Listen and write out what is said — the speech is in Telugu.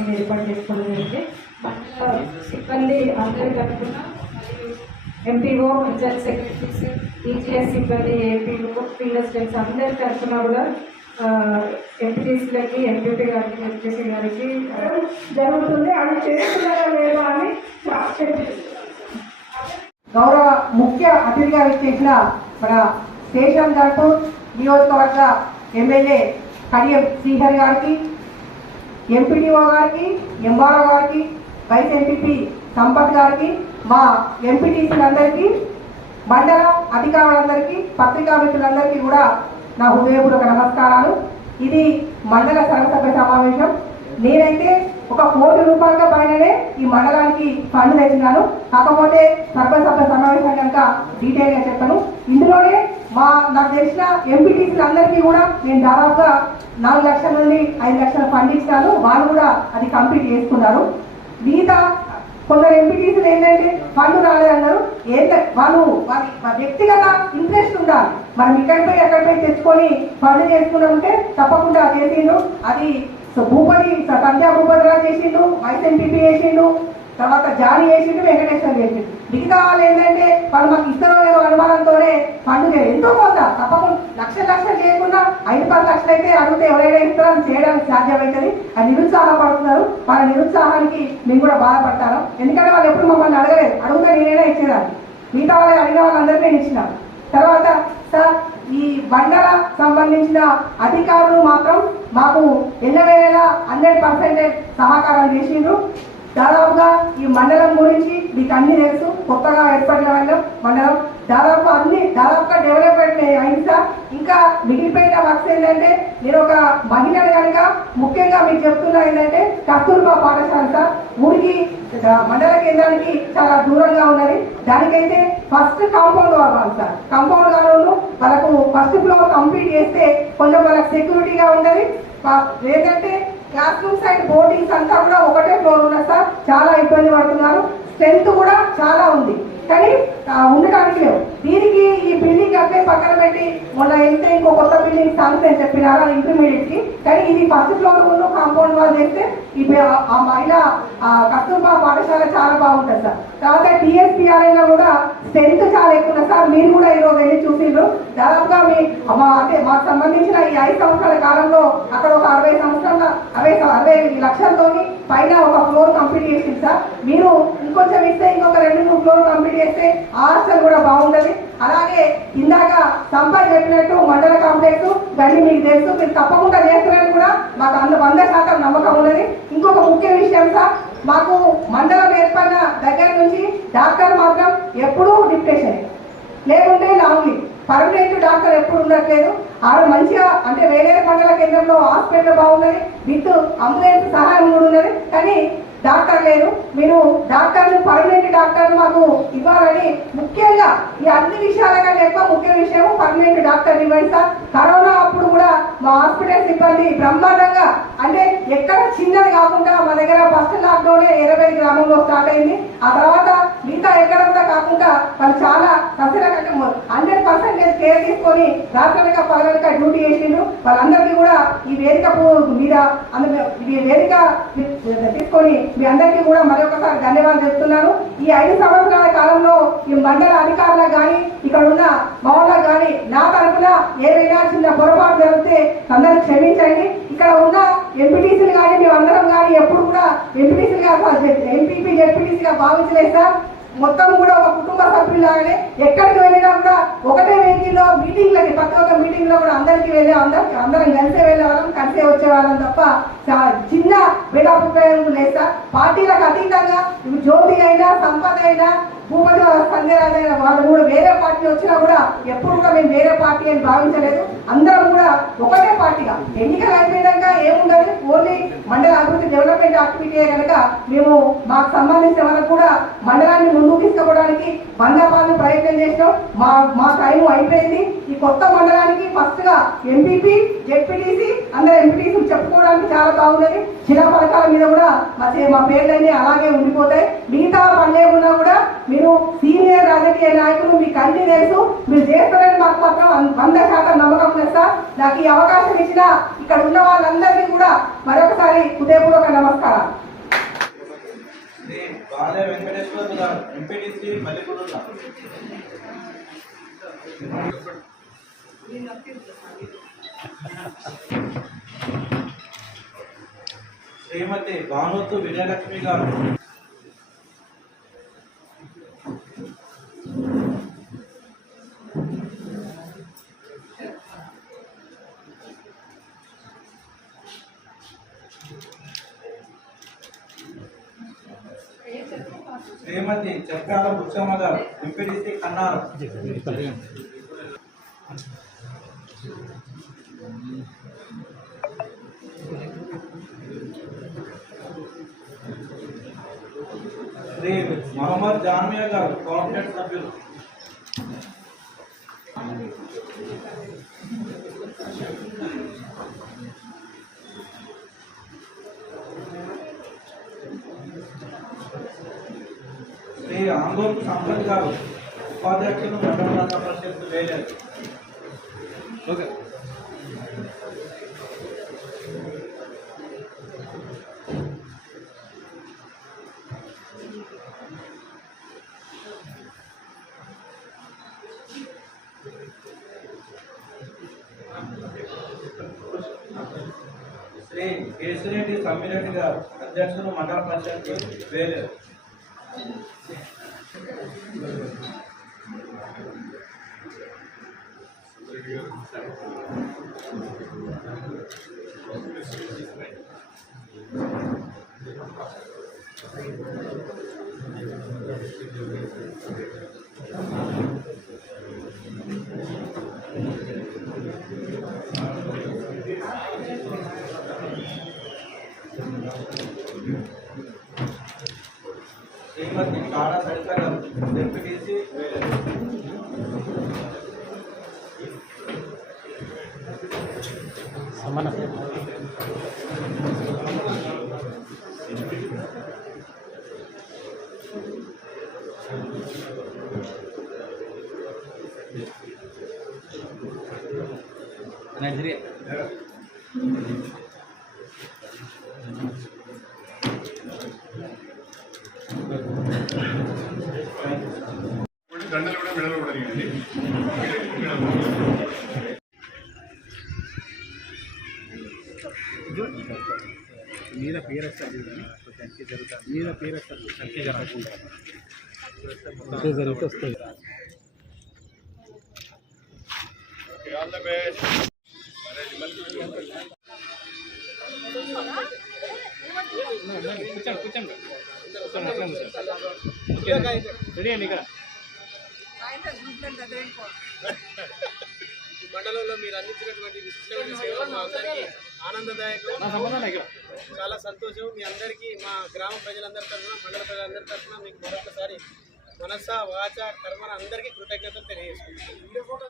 అనేది ఏర్పాటు చేసుకోవడం జరిగింది మండల సిబ్బంది అందరి తరఫున ఎంపీఓ పంచాయత్ సెక్రటరీస్ ఈజీఎస్ సిబ్బంది ఏపీఓ పిఎస్ఎస్ అందరి తరఫున కూడా ఎంపీటీసీలకి ఎంపీపీ గారికి ఎంపీసీ గారికి జరుగుతుంది. అది చేస్తున్నారా లేదా అని గౌరవ ముఖ్య అతిథిగా విచ్చేసిన మన శేషం దంటూర్ నియోజకవర్గ ఎమ్మెల్యే కడియం శ్రీహరి గారికి ఎంపీడీఓ గారికి ఎంఆర్ఓ గారికి వైస్ ఎంపీపీ సంపత్ గారికి మా ఎంపీటీసీలందరికీ మండల అధికారులందరికీ పత్రికా మిత్రులందరికీ కూడా నా హృదయపూర్వక నమస్కారాలు. ఇది మండల సర్వసభ్య సమావేశం. నేనైతే ఒక కోటి రూపాయల పైననే ఈ మండలానికి ఫండ్ తెచ్చినాను. కాకపోతే సర్వసభ్య సమావేశం కనుక డీటెయిల్గా చెప్పాను. ఇందులోనే మా నాకు తెలిసిన ఎంపీటీసీలు అందరికీ కూడా నేను దాదాపుగా నాలుగు లక్షల నుండి ఐదు లక్షలు ఫండ్ ఇచ్చినాను వాళ్ళు కూడా అది కంప్లీట్ చేసుకున్నారు. మిగతా కొందరు ఎంపీటీసీలు ఏంటంటే ఫండ్ రాలేదన్నారు ఏంట వాళ్ళు వారి వ్యక్తిగత ఇంట్రెస్ట్ ఉండాలి. మనం ఇక్కడి పోయి అక్కడ పోయి తెచ్చుకొని ఫండ్ చేసుకుని ఉంటే తప్పకుండా చేసిండు అది భూపతి సంధ్యా భూపతిగా చేసిండు వైస్ ఎంపీపీ చేసిండు తర్వాత జానీ చేసిండు వెంకటేశ్వర చేసిండు మిగతా వాళ్ళు ఏంటంటే వాళ్ళు మాకు ఇస్తారో లేదో అనుమానంతోనే పండుగ ఎంతో కొంత తప్పకుండా లక్ష లక్షలు చేయకుండా ఐదు పది లక్షలు అయితే అడిగితే ఎవరైనా ఇస్తారో చేయడానికి సాధ్యమవుతుంది అది నిరుత్సాహపడుతున్నారు వాళ్ళ నిరుత్సాహానికి మేము కూడా బాధపడతాను. ఎందుకంటే వాళ్ళు ఎప్పుడు మమ్మల్ని అడగలేదు. అడుగుతే నేనైనా ఇచ్చేదాన్ని. మిగతా వాళ్ళు అడిగిన వాళ్ళందరికీ నేను ఇచ్చిన. తర్వాత సార్ ఈ బండల సంబంధించిన అధికారులు మాత్రం మాకు ఎల్లవేళలా హండ్రెడ్ పర్సెంటేజ్ సహకారం చేసిండ్రు. దాదాపుగా ఈ మండలం గురించి మీకు అన్ని తెలుసు. కొత్తగా ఏర్పడిన వాళ్ళం మండలం. దాదాపు అన్ని దాదాపుగా డెవలప్మెంట్ అయింది సార్. ఇంకా మిగిలిపోయిన వర్క్స్ ఏంటంటే నేను ఒక మహిళ కనుక ముఖ్యంగా మీకు చెప్తున్నా ఏంటంటే కస్తూర్బా పాఠశాల సార్. ఊరికి మండల కేంద్రానికి చాలా దూరంగా ఉన్నది. దానికైతే ఫస్ట్ కాంపౌండ్ కావాలి సార్. కాంపౌండ్ కావాలి వాళ్ళకు ఫస్ట్ ఫ్లోర్ కంప్లీట్ చేస్తే కొంచెం వాళ్ళకి సెక్యూరిటీగా ఉండదు లేదంటే ఏంటంటే క్లాస్ రూమ్స్ అండ్ బోర్డింగ్స్ అంతా కూడా ఒకటే ఫ్లోర్ ఉన్నది సార్. చాలా ఇబ్బంది పడుతున్నారు. స్ట్రెంత్ కూడా చాలా ఉంది. కానీ ఉండటానికి లేవు. దీనికి ఈ బిల్డింగ్ అట్లే పక్కన పెట్టి మొన్న వెళ్తే ఇంకో కొత్త బిల్డింగ్ శాంక్షన్ చెప్పినారు అది ఇంటర్మీడియట్కి. కానీ ఇది ఫస్ట్ ఫ్లోర్ ఉన్న కాంపౌండ్ వాల్ చేస్తే ఈ ఆ- మహిళ కస్తూర్బా పాఠశాల చాలా బాగుంటుంది సార్. తర్వాత టీఎస్పీఆర్ఐ అయినా కూడా స్ట్రెంత్ చాలా ఎక్కువ ఉంది సార్. మీరు కూడా ఈ రోజు వెళ్ళి చూసిండ్రు దాదాపుగా మీ మా అంటే మాకు సంబంధించిన ఈ ఐదు సంవత్సరాల కాలంలో అక్కడ ఒక అరవై సంవత్సరాల అరవై అరవై లక్షలతోని పైన ఒక ఫ్లోర్ కంప్లీట్ చేసింది సార్. మీరు ఇంకొంచెం ఇస్తే ఇంకొక రెండు మూడు ఫ్లోర్ కంప్లీట్ చేస్తే హాస్టల్ కూడా బాగుంటది. అలాగే ఇందాక సంపై చెప్పినట్టు మండల కాంప్లెక్స్ దాన్ని మీకు తెలుసు మీరు తప్పకుండా చేస్తున్నారని కూడా మాకు అందు వంద శాతం నమ్మకం ఉన్నది. ఇంకొక ముఖ్య విషయం సార్ మాకు మండలం ఏర్పడిన దగ్గర నుంచి డాక్టర్ మాత్రం ఎప్పుడూ డిప్రెషన్ లేకుంటే లాంగ్ పర్మనెంట్ డాక్టర్ ఎప్పుడు ఉండట్లేదు. ఆడ మంచిగా అంటే వేరే మండల కేంద్రంలో హాస్పిటల్ బాగున్నది. విత్ అంబులెన్స్ సహాయం కూడా ఉన్నది. కానీ డాక్టర్ లేరు. మీరు డాక్టర్లు పర్మనెంట్ డాక్టర్ మాకు ఇవ్వాలని ముఖ్యంగా ఈ అన్ని విషయాల కంటే ఎక్కువ ముఖ్య విషయం పర్మనెంట్ డాక్టర్ ఇవ్వండి సార్. కరోనా అప్పుడు కూడా మా హాస్పిటల్ సిబ్బంది బ్రహ్మాండంగా అంటే ఎక్కడ చిన్నది కాకుండా మా దగ్గర ఫస్ట్ లాక్డౌన్ ఇరవై గ్రామంలో స్టార్ట్ అయింది. ఆ తర్వాత ఇంకా ఎక్కడ కూడా కాకుండా వాళ్ళు చాలా కసిరకంగా హండ్రెడ్ పర్సెంటేజ్ కేర్ తీసుకొని రాత్రనక పగలనక డ్యూటీ చేసిండ్రు. వాళ్ళందరికీ కూడా ఈ వేదిక మీద అందు- ఈ వేదిక తీసుకొని మీ అందరికీ కూడా మరొకసారి ధన్యవాదాలు చెప్తున్నాను. ఈ ఐదు సంవత్సరాల కాలంలో ఈ మండల అధికారులకు కానీ ఇక్కడ ఉన్న మౌళ్ళకు కానీ నా తరఫున ఏదైనా చిన్న పొరపాటు జరిగితే అందరూ క్షమించండి. ఇక్కడ ఉన్న ఎంపీటీసీలు కానీ మేమందరం కానీ ఎప్పుడు కూడా ఎంపీటీసీగా ఎంపీపీ జెడ్పీటీసీగా భావించలేదు సార్. మొత్తం కూడా ఒక కుటుంబ సభ్యులాగానే ఎక్కడికి వెళ్ళినా కూడా ఒకటే వెహికల్లో మీటింగ్లకి ప్రతి ఒక్క మీటింగ్లో కూడా అందరికి వెళ్ళే అందరికి అందరం కలిసే వెళ్ళేవాళ్ళం కలిసే వచ్చే వాళ్ళం తప్ప చిన్న బిడాభిప్రాయం లేస్తా పార్టీలకు అతీతంగా జ్యోతి అయినా సంపద అయినా భూపతి సంధ్యరాజ్ వాళ్ళు కూడా వేరే పార్టీ వచ్చినా కూడా ఎప్పుడు కూడా మేము వేరే పార్టీ అని భావించలేదు. అందరం కూడా ఒకటే పార్టీగా. ఎన్నికలు అయిపోయాక ఏముండదు. ఓన్లీ మండల అభివృద్ధి డెవలప్మెంట్ యాక్టివిటీ కనుక మేము మాకు సంబంధించిన వాళ్ళకు కూడా మండలాన్ని ముందుకు తీసుకోవడానికి వందపాలు ప్రయత్నం చేసినాం. మా మా టైం అయిపోయింది. ఈ కొత్త మండలానికి ఫస్ట్గా ఎంపీపీ జెడ్పీటీసీ అందరు ఎంపీటీసీ చెప్పుకోవడానికి చాలా బాగున్నది చిన్న పథకాల మీద కూడా మా మా పేర్లన్నీ అలాగే ఉండిపోతాయి. మిగతా పనిలేకున్నా కూడా మీరు సీనియర్ రాజకీయ నాయకులు మీకు అన్ని తెలుసు మీరు చేస్తారని మాకు మాత్రం వంద శాతం నమ్మకం లేదు సార్. నాకు ఈ అవకాశం ఇచ్చిన ఇక్కడ ఉన్న వాళ్ళందరికీ కూడా మరొకసారి హృదయపూర్వక నమస్కారం శ్రీ వెంకటేశ్వర గారు ఎంపీటీసీ మల్లిపూరుల శ్రీమతి భానుతు విజయలక్ష్మి గారు. శ్రీమతి చక్రాల బుచ్చమ్మ గారు ఎంపీటీసీ కన్నారు. శ్రీ మహమ్మద్ జామియా గారు కోఆపరేట్ సభ్యులు. ఆందోళన సంపత్ గారు ఉపాధ్యక్షులు మండల పరిషత్ వేలేదు ఓకే. శ్రీ కేసిరెడ్డి సమ్మిరెడ్డి గారు అధ్యక్షులు మండల పరిషత్ వేలేదు శ్రీమతి కాడా సరిత గారు డిప్యూటీసీ దండలు కూడా మెడలు కూడా అడిగింది మీద పేరు వస్తుంది కానీ సంఖ్య జరుగుతుంది. మీద పేరు వస్తుంది సంఖ్య జరగకుండా సంఖ్య జరిగితే వస్తుంది. ఆల్ ద బెస్ట్ కూర్చోండి. కూర్చోండి రెడీ అండి ఇక్కడ. మండలంలో మీరు అందించినటువంటి విశిష్టమైన మా అందరికీ ఆనందదాయకం. చాలా సంతోషం. మీ అందరికీ మా గ్రామ ప్రజలందరి తరఫున మండల ప్రజలందరి తరఫున మీకు మరొకసారి మనస వాచ కర్మన అందరికీ కృతజ్ఞతలు తెలియజేసుకుంటున్నాను.